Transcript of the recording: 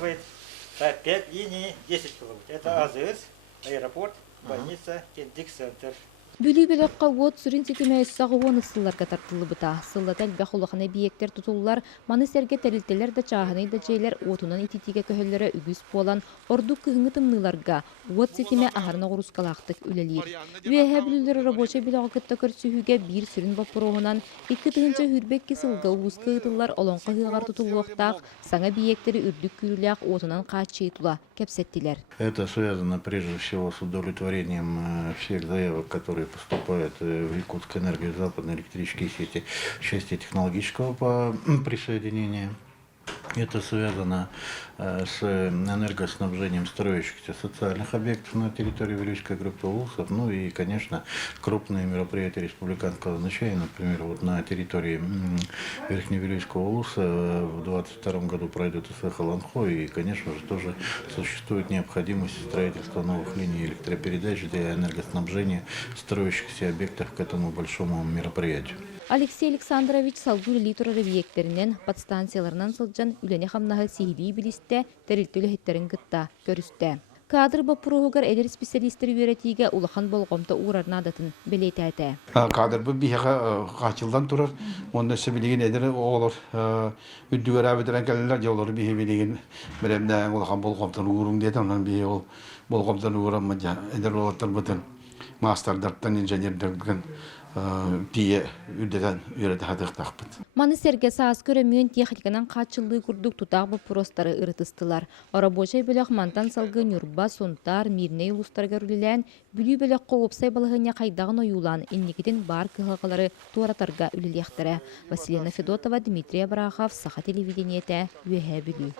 охватывает 5 линий 10 киловатт. Это АЗС, аэропорт, больница, Кендик-центр. Бүлі-бөліққа от сүрін сетеме өссағуын ұсыларға тартылы бұта. Сыллат әлбә құлықына биектер тұтулар, маны сәрге тәрілтелер да чағыны да жейлер отунан ититиге көхілері үгіз болан, орду күхіңі тымныларға от сетеме ағарына ғұрысқалақтық үлелер. Үйәхә бүлілері рабоча біліға күтті көрсүйіге бір сүрін бапыруғынан, екі тұғынша хүрбек кесілгі ұғызқы ұтылар олонқа ғығар тұтулуқтақ, саңа биектері үрдік күріліғ отунан қачы тұла кәпсеттілер. Это связано прежде всего с удовлетворением всех заявок, которые поступают в Якутскую энергию западной электрические сети в части технологического присоединения. Это связано с энергоснабжением строящихся социальных объектов на территории Вилюйской группы улусов. Ну и, конечно, крупные мероприятия республиканского значения. Например, вот на территории Верхневилюйского улуса в 2022 году пройдет СХ-Ланхо. И, конечно же, тоже существует необходимость строительства новых линий электропередач для энергоснабжения строящихся объектов к этому большому мероприятию. Алексей Александрович салгы литрары биектерінен подстанцияларынан сылжан үлене қамнағы сейлі білісті тәрілтілі хеттерін күтті көрісті. Кадр бапыруғығар әдер специалистері өретіге улахан болғымта ұғырарына адатын білеті әті. Кадр бұл бейіға қачылдан тұрар, онда сөбілеген әдері оғылыр. Үддігер әбідірен кәлілер жаулары бейі білеген бірімді улахан болғымтан ұғырың деді, онан бейі ол болғымтан ұғырамын әдер олаттар бұтын мастардартан инженердерден бие үддеден үйреті хадықтақпыд. Маны сәрге саас көрімген техниканан қачылы күрдік тұтақ бұл простары ұрытыстылар. Арабочай бөліқ мантан салғы нүрба, сонтар, мирней ұлыстарға үрілілән, бүлі бөліқ қоғыпсай балығыне қайдағын ойулан, иннекетін бар кығығылары туаратарға үлілектірі. Василина Федотова, Дмитрий Абрахов, Саха телевидениеті, Үйәхә бүлі.